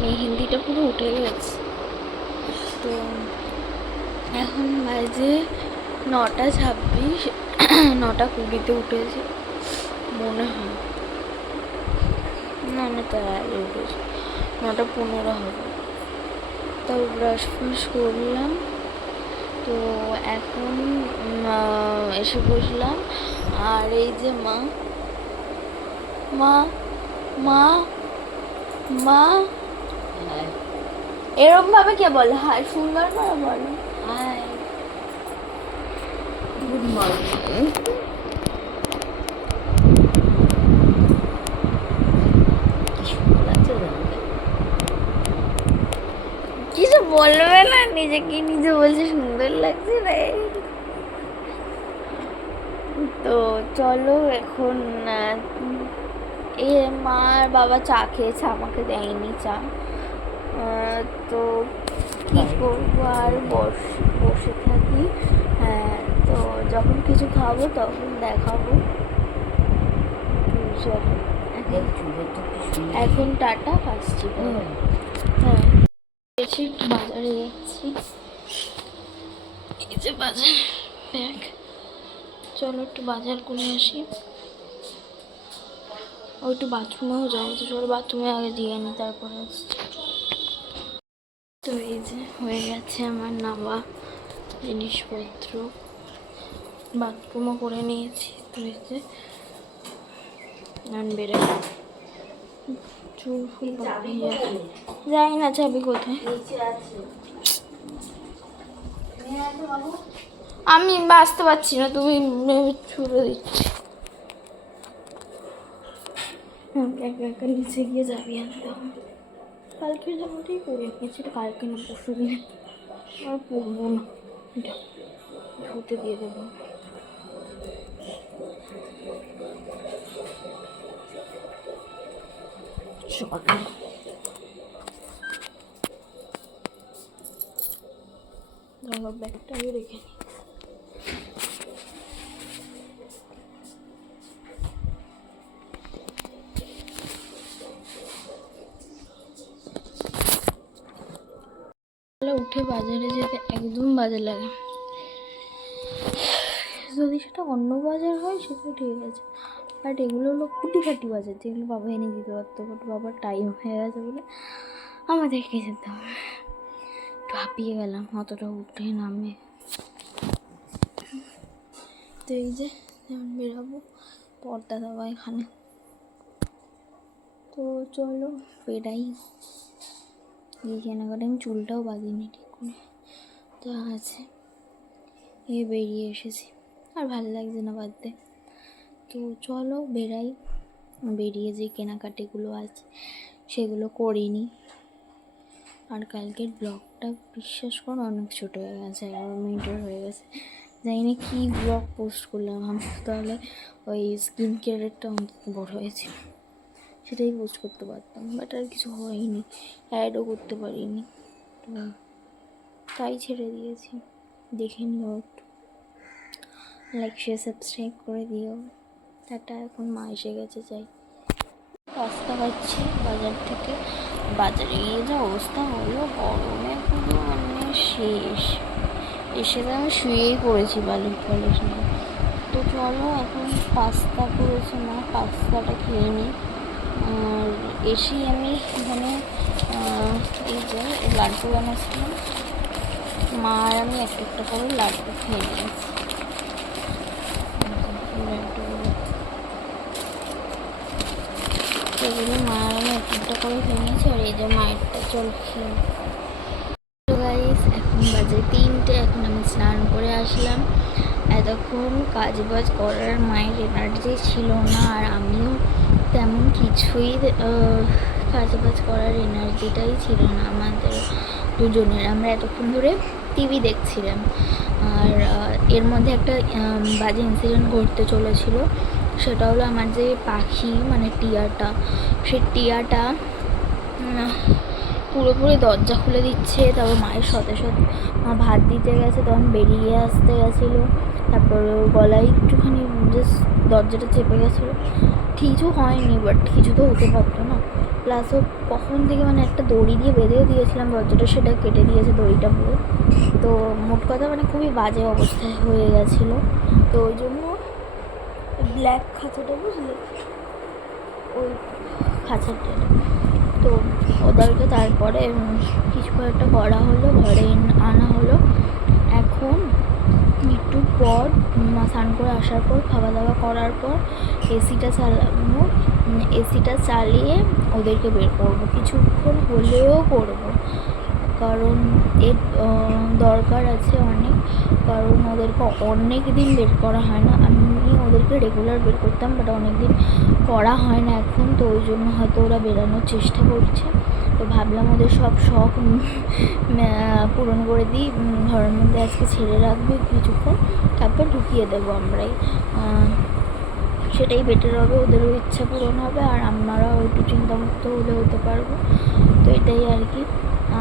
মেহেন্দিটা পুরো উঠে গেছে। তো এখন বাজে নটা ছাব্বিশ নটা কুড়িতে উঠেছে মনে হয় না না আগে উঠেছে নটা পনেরো হবে। তাও ব্রাশ ফ্রাশ করলাম। তো এখন এসে বসলাম। আর এই যে মা মা মা মা। এরকম ভাবে কে বলে? হাই সুন্দর করে বলো। হাই। গুড মর্নিং কিছু বলবে না নিজেকে নিজে বলছে সুন্দর লাগছে রে। তো চলো এখন এ মা আর বাবা চা খেয়েছে আমাকে দেয়নি চা। তো কি করব আর বসে বসে থাকি। হ্যাঁ তো যখন কিছু খাব তখন দেখাবো। চলো এখন টাটা আসছি। এসে বাজারে যাচ্ছি। এই যে বাজার ব্যাগ চলো একটু বাজার করে আসি। ও একটু বাথরুমেও যাব, তো চলো বাথরুমে আগে দিয়ে নি তারপরে তো এই যে হয়ে গেছে আমার নামা জিনিসপত্র। বাথরুমও করে নিয়েছি, তো এই যে বেড়ে চুল যাই না চাবি কোথায়। আমি বাঁচতে পারছি না, তুমি ছুড়ে দিচ্ছি। একা একা নিচে গিয়ে যাবি আনতে কালকে জামাটাই পরে গেছিল কালকে না, পরশু দিনে। আর পরবো না। ধুতে দিয়ে দেবো। উঠে বাজারে যেতে একদম বাজে লাগে। যদি সেটা অন্য বাজার হয় সেটা ঠিক আছে। বাট এগুলো হলো খুঁটিখাটি বাজার, যেগুলো বাবা এনে দিতে পারতো বাট বাবার টাইম হয়ে গেছে বলে আমাদেরকে যেতে হবে। হাঁপিয়ে গেলাম, অতটা উঠে নামে। তো এই যে যেমন বেরাবো, পর্দা দেওয়া এখানে। তো চলো বেরাই এই কেনাকাটা আমি চুলটাও বাঁধিনি ঠিক করে। যা আছে। এ বেরিয়ে এসেছি। আর ভালো লাগছে না বাঁধতে। তো চলো বেরাই বেরিয়ে যে কেনাকাটিগুলো আছে সেগুলো করিনি। আর কালকের ব্লগটা বিশ্বাস করো অনেক ছোটো হয়ে গেছে, এগারো মিনিটের হয়ে গেছে। জানি না কী ব্লগ পোস্ট করলাম আমি, তাহলে ওই স্কিন কেয়ারেরটা অন্তত বড় হয়েছে, সেটাই পোস্ট করতে পারতাম। বাট আর কিছু হয়নি অ্যাডও করতে পারিনি। তো তাই ছেড়ে দিয়েছি, দেখে নিও একটু। লাইক শেয়ার সাবস্ক্রাইব করে দিও। টাটা এখন মা এসে গেছে, যাই। পাস্তা খাচ্ছি বাজার থেকে। বাজারে গিয়ে যা অবস্থা হলো, গরমে পুরো মানে শেষ। এসে তো আমি শুয়েই পড়েছি বালিশ ফালিশ নিয়ে তো চলো এখন পাস্তা করেছে মা, পাস্তাটা খেয়ে নিই আর এসেই আমি এখানে এই যে লাড্ডু বানাচ্ছিলাম। মা আর আমি এক একটা করে লাড্ডু খেয়ে নিয়েছি। চলছে। গাইস এখন বাজে তিনটে, এখন আমি স্নান করে আসলাম। এতক্ষণ কাজ বাজ করার মায়ের এনার্জি ছিল না, আর আমিও তেমন কিছুই কাজ বাজ করার এনার্জিটাই ছিল না আমাদের দুজনের। আমরা এতক্ষণ ধরে টিভি দেখছিলাম। আর এর মধ্যে একটা বাজে ইনসিডেন্ট ঘটতে চলেছিল। সেটা হলো আমার যে পাখি মানে টিয়াটা সে টিয়াটা পুরোপুরি দরজা খুলে দিচ্ছে, তারপর মায়ের সাথে সাথে মা ভাত দিতে গেছে, তখন বেরিয়ে আসতে গেছিল। তারপর গলায় একটুখানি জাস্ট দরজাটা চেপে গেছিল। কিছু হয়নি বাট কিছু তো হতে পারতো না। প্লাস ও কখন থেকে মানে একটা দড়ি দিয়ে বেঁধেও দিয়েছিলাম, দরজাটা সেটা কেটে দিয়েছে দড়িটা পুরো। তো মোট কথা মানে খুবই বাজে অবস্থায় হয়ে গেছিল। তো ওই জন্য ব্ল্যাক খাঁচাটা বুঝলে? ওই খাঁচাটা। তো ওদেরকে তারপরে কিছু একটা করা হলো, ঘরে আনা হলো। এখন একটু পর স্নান করে আসার পর খাওয়া দাওয়া করার পর এসিটা চালাবো এসিটা চালিয়ে ওদেরকে বের করব। কিছুক্ষণ হলেও করব। কারণ এর দরকার আছে অনেক। কারণ ওদেরকে অনেক দিন বের করা হয় না। আমি ওদেরকে রেগুলার বের করতাম বাট অনেক দিন করা হয় না এখন, তো ওই জন্য হয়তো ওরা বেরানোর চেষ্টা করছে। তো ভাবলাম ওদের সব শখ পূরণ করে দিই। ঘরের মধ্যে আজকে ছেড়ে রাখবে কিছুক্ষণ, তারপর ঢুকিয়ে দেবো আমরাই। সেটাই বেটার হবে, ওদেরও ইচ্ছা পূরণ হবে, আর আমরাও একটু চিন্তামুক্ত হলে হতে পারব। তো এটাই আর কি।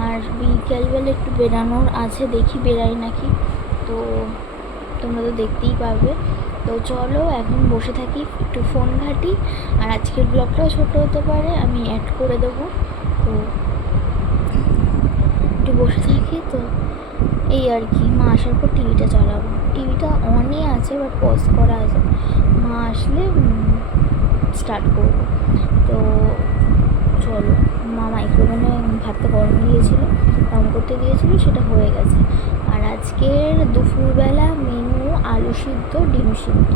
আর বিকেলবেলা একটু বেরানোর আছে, দেখি বেরাই নাকি। তো তোমরা তো দেখতেই পাবে। তো চলো, এখন বসে থাকি একটু ফোন ঘাঁটি। আর আজকের ব্লগটাও ছোট হতে পারে, আমি অ্যাড করে দেবো। তো একটু বসে থাকি তো, এই আর কি, মা আসার পর টিভিটা চালাবো। টিভিটা অনই আছে বাট পজ করা আছে। মা আসলে স্টার্ট করব। তো চলো, মা মাইক্রোওভেনে ভাতটা গরম দিয়েছিল, গরম করতে দিয়েছিল, সেটা হয়ে গেছে। আর আজকের দুপুরবেলা মেনু আলু সিদ্ধ, ডিম সিদ্ধ।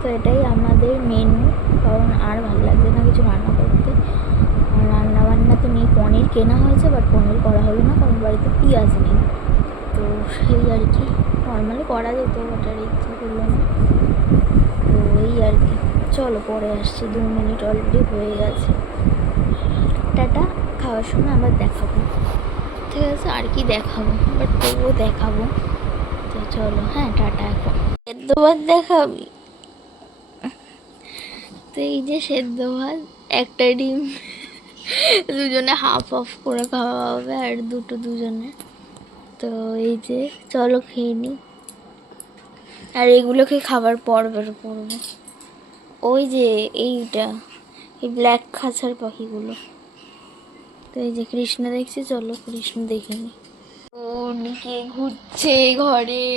তো এটাই আমাদের মেনু কারণ আর ভালো লাগছে না কিছু রান্না করতে। রান্না বান্না তো নেই, পনির কেনা হয়েছে বাট পনির করা হলো না, কারণ বাড়িতে পেঁয়াজ নেই। তো সেই আর কি নর্মালি করা যেত বাট আর ইচ্ছা করল না। তো এই আর কি, চলো পরে আসছি, দু মিনিট অলরেডি হয়ে গেছে। টাটা, খাওয়ার সময় আবার দেখাবো। ঠিক আছে, আর কি দেখাবো? বাট তবুও দেখাবো। তো চলো। হ্যাঁ টাটা এখন। সেদ্ধ ভাত দেখাবি? তো এই যে সেদ্ধ ভাত, একটা ডিম। দুজনে হাফ হাফ করে খাওয়া হবে, আর দুটো দুজনে। তো এই যে, চলো খেয়ে নিই আর এগুলোকে খাবার পর বের করব। ওই যে, এইটা, এই ব্ল্যাক খাঁচার পাখিগুলো। তো এই যে কৃষ্ণ দেখছি, চলো কৃষ্ণ দেখে নি। ওদিকে ঘুরছে ঘরে।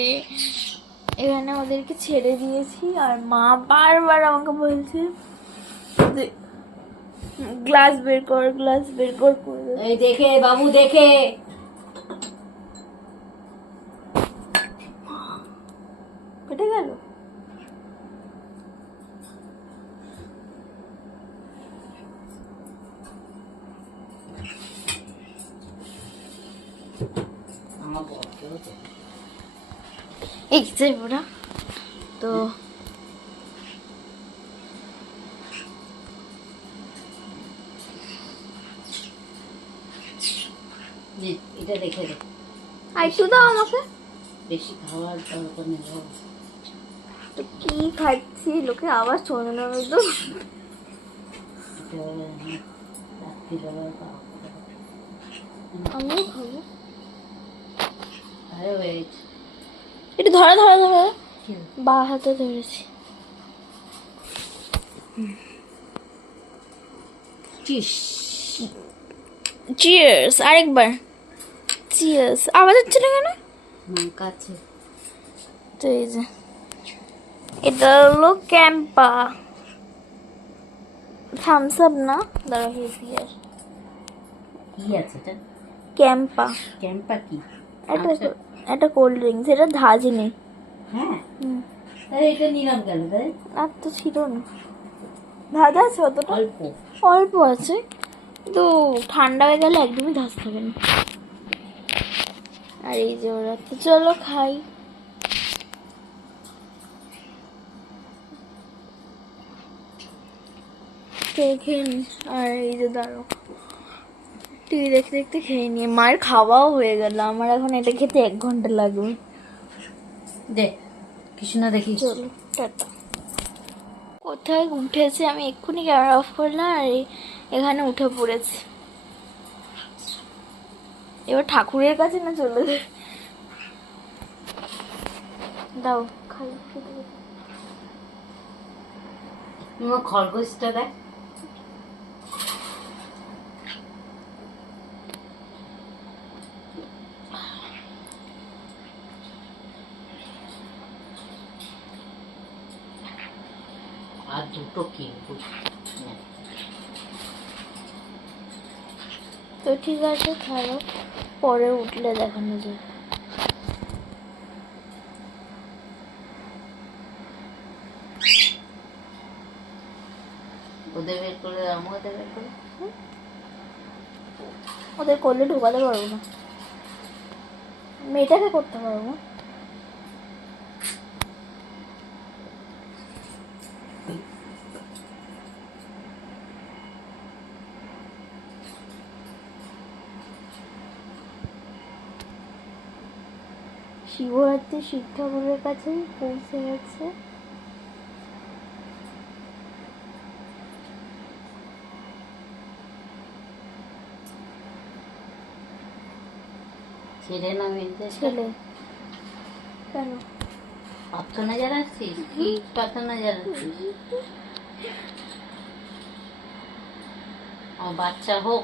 এখানে ওদেরকে ছেড়ে দিয়েছি আর মা বারবার আমাকে বলছে গ্লাস বের কর গ্লাস বের কর। এই দেখে বাবু দেখে। কেটে গেল আমার বরকেও দেখে। এই যে ওরা। তো এটা দেখে দে আর একটু দাও আমাকে। বেশি খাওয়ার দরকার নেই তো কি খাচ্ছি? লোকে আবার শোনে না তো। হ্যাঁ, আমিও খাব। আরে ওয়েট একটু ধরে ধরে ধরে। বা হাতে ধরেছি। চিয়ার্স আরেকবার। চিয়ার্স আওয়াজ হচ্ছে না কেন? কাছে। তো এই যে। এটা হলো ক্যাম্পা। থামস আপ না? দাঁড়া হেভিয়ার কি আছে এটা? ক্যাম্পা। ক্যাম্পা কি? এটা আচ্ছা। কোল্ড ড্রিঙ্কস এটা ধাজি নেই হ্যাঁ। তাহলে এটা নিলাম কেন তাই? আর তো ছিল না। ধাজ আছে অতটা? অল্প। অল্প আছে। কিন্তু ঠান্ডা হয়ে গেলে একদমই ধাস থাকে না। আর এই যে ওরা তো চলো খাই। খেয়ে খেয়ে আর এই যে দাঁড়ো টিভি দেখতে দেখতে খেয়ে নিয়ে। মায়ের খাওয়াও হয়ে গেল। আমার এখন এটা খেতে এক ঘণ্টা লাগবে। দে কৃষ্ণ দেখি। চলো টাটা। কোথায় উঠেছে? আমি এক্ষুনি ক্যামেরা অফ করলাম আর এখানে উঠে পড়েছে। এবার ঠাকুরের কাছে না চলে যায় দাও খাই। খরগোশটা দেখ। দুটো কিনবো তো ঠিক আছে খারাপ পরে উঠলে দেখানো যাবে ওদের বের করে ওদের বের করে ওদের করলে ঢোকাতে পারব না। মেয়েটাকে করতে পারব শিবরাত্রি ঠাকুরের কাছেই পৌঁছে গেছে। ছেড়ে না মিলতে ছেলে। কেন? প্রার্থনা জানাচ্ছিস? কি প্রার্থনা জানাচ্ছিস? আমার বাচ্চা হোক।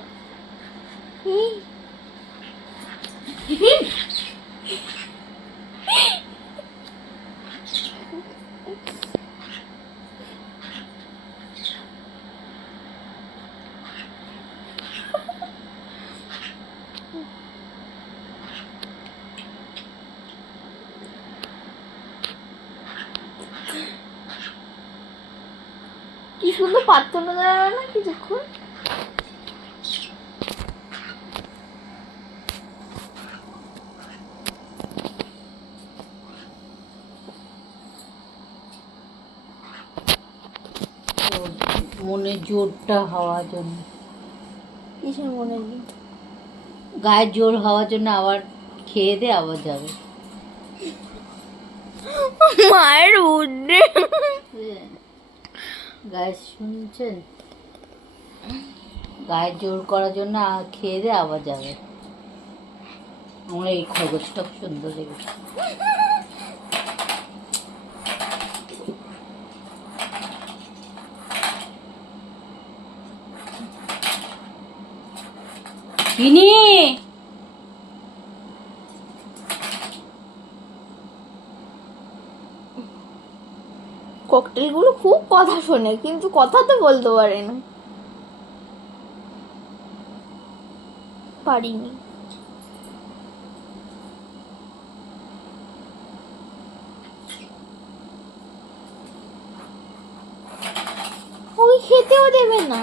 কি সুন্দর প্রার্থনা দেওয়া না কিছুক্ষণ মনে জোরটা হওয়ার জন্য। কিসের মনে নেই গায়ের জোর হওয়ার জন্য আবার খেয়ে দে আবার যাবে। মায়ের উদ্রে গায়ে শুনছেন? গায়ে জোর করার জন্য খেয়ে দে আবার যাবে। আমরা এই খরগোশটা সুন্দর লেগেছে। চিনি ককটেলগুলো খুব কথা শোনে কিন্তু কথা তো বলতে পারে না। পারিনি। ওই খেতেও দেবে না।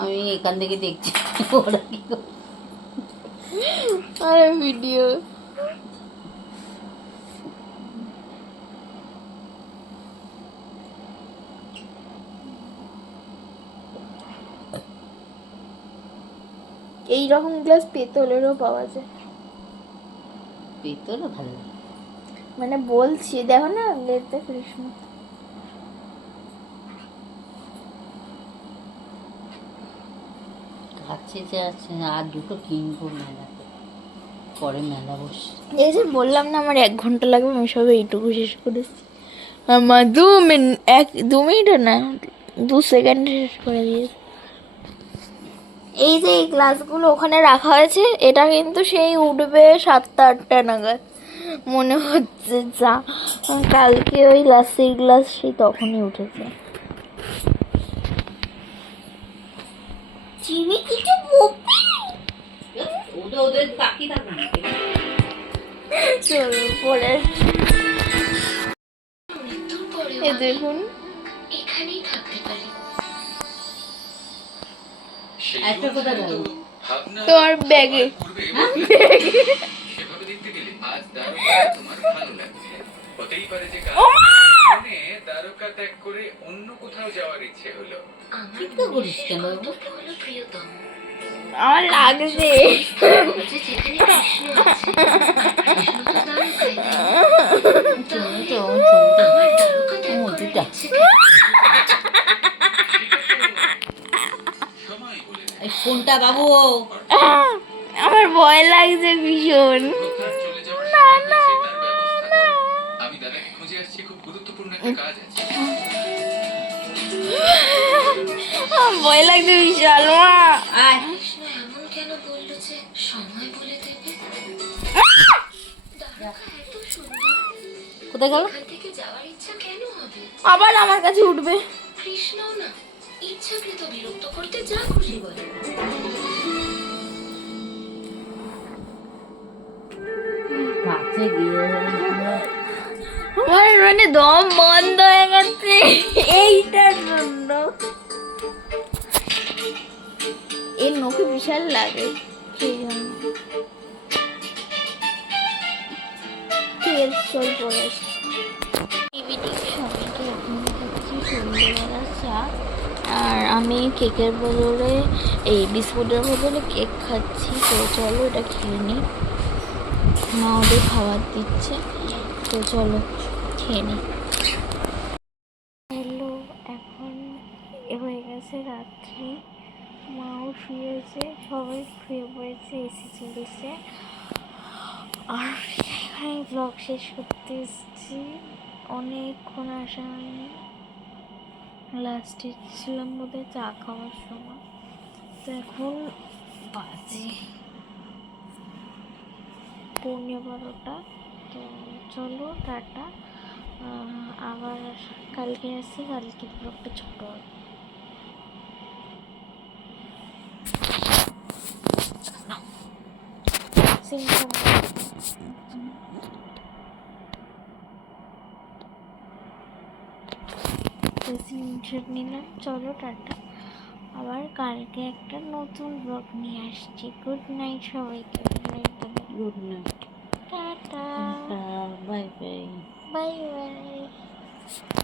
আমি এখান থেকে দেখছি ওরা কি করে। আরে ভিডিও। এই রকম গ্লাস পেতলেরও পাওয়া যায়। পেতলে ভালো মানে বলছি দেখো না লেতে কৃষ্ণ কাছে যে আছে আর দুটো কিনবো মেলাতে। পরে মেলা বসে এই যে বললাম না আমার এক ঘণ্টা লাগবে আমি সবে এইটুকু শেষ করেছি। আমার দু মিনিট এক দু মিনিটও না দু সেকেন্ড শেষ করে দিয়েছি। এই যে এই গ্লাসগুলো ওখানে রাখা হয়েছে এটা কিন্তু সেই উঠবে সাতটা আটটা নাগাদ। মনে হচ্ছে যা কালকে ওই লাস্সির গ্লাস সেই তখনই উঠেছে। চিনি কিছু বকবি। ওদের ওদের চলো পরে। এ দেখুন। একটা কথা বলো তোমার ব্যাগে। সেভাবে দেখতে গেলে আজ দ্বারকা তোমার ভালো লাগছে। হতেই পারে যে কাল মনে দ্বারকা ত্যাগ করে অন্য কোথাও যাওয়ার ইচ্ছে হলো। চিন্তা করিস কেন বাবু? আমার লাগছে। চলো তো। ও, দুটা। দা বাবু! আমার ভয় লাগছে ভীষণ। আমি দাদাকে খুঁজে আসছি খুব গুরুত্বপূর্ণ একটা কাজ আছে। ভয় লাগছে বিশাল মা। আয়। এমন কেন বলল যে সময় বলে দেবে? দ্বারকা এত সুন্দর। কোথায় গেল? এখান থেকে যাওয়ার ইচ্ছা কেন হবে? আবার আমার কাছে উঠবে। কৃষ্ণও না। ইচ্ছাকৃত বিরক্ত করতে যা খুশি বলে। কাছে গিয়ে আমার মানে দম বন্ধ হয়ে গেছে। এইটার জন্য। এর নখে বিশাল লাগে সেই জন্য। ঠিক আছে চল পরে আর আমি কেকের বদলে এই বিস্কুটের বদলে কেক খাচ্ছি। তো চলো এটা খেয়ে নিই মা ওদের খাবার দিচ্ছে। তো চলো খেয়ে নিই হ্যালো, এখন হয়ে গেছে রাত্রি। মাও শুয়েছে, সবাই শুয়ে পড়েছে এসি চলেছে আর এখানে ব্লগ শেষ করতে এসেছি। অনেকক্ষণ আসা হয়নি। লাস্টে ছিলাম বোধহয় চা খাওয়ার সময়। তো এখন বাজে পৌনে বারোটা। তো চলো, টাটা। আবার কালকে আসি, কালকে ব্লগটা ছোটো হবে। স্ক্রিনশট নিলাম। চলো টাটা। আবার কালকে একটা নতুন ব্লগ নিয়ে আসছি। গুড নাইট সবাইকে। Good night good night tata. Bye bye bye bye